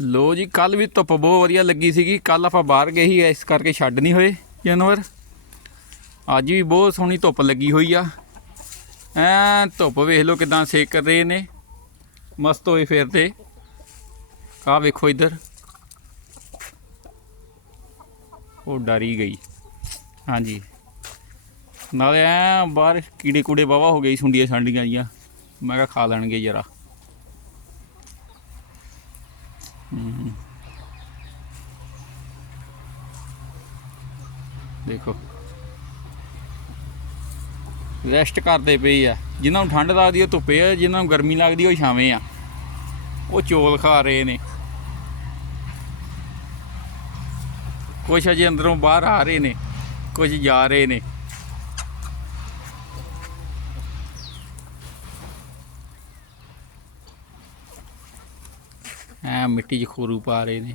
लो जी कल भी धुप्प बहुत वधिया लगी सी। कल आप बाहर गए ही इस करके छड्ड नहीं होए जानवर। अज भी बहुत सोहनी धुप्प लगी हुई आ। धुप्प वेख लो किदां सेक रहे ने, मस्त होए फिरते। आ वेखो इधर, वो डर ही गई। हाँ जी, नाले ऐ बाहर कीड़े कूड़े वाहवा हो गई, सुंडियां छांडियां जियां। मैं कहा खा लैणगे जरा। देखो ਰੈਸਟ ਕਰਦੇ ਪਏ ਆ। ਜਿਨ੍ਹਾਂ ਨੂੰ ਠੰਡ ਲੱਗਦੀ ਉਹ ਧੁੱਪੇ ਆ, ਜਿਨ੍ਹਾਂ ਨੂੰ ਗਰਮੀ ਲੱਗਦੀ ਉਹ ਛਾਵੇਂ ਆ। ਉਹ ਚੌਲ ਖਾ ਰਹੇ ਨੇ। ਕੁਛ ਅਜੇ ਅੰਦਰੋਂ ਬਾਹਰ ਆ ਰਹੇ ਨੇ, ਕੁਛ ਜਾ ਰਹੇ ਨੇ। ਐ ਮਿੱਟੀ 'ਚ ਖੋਰੂ ਪਾ ਰਹੇ ਨੇ।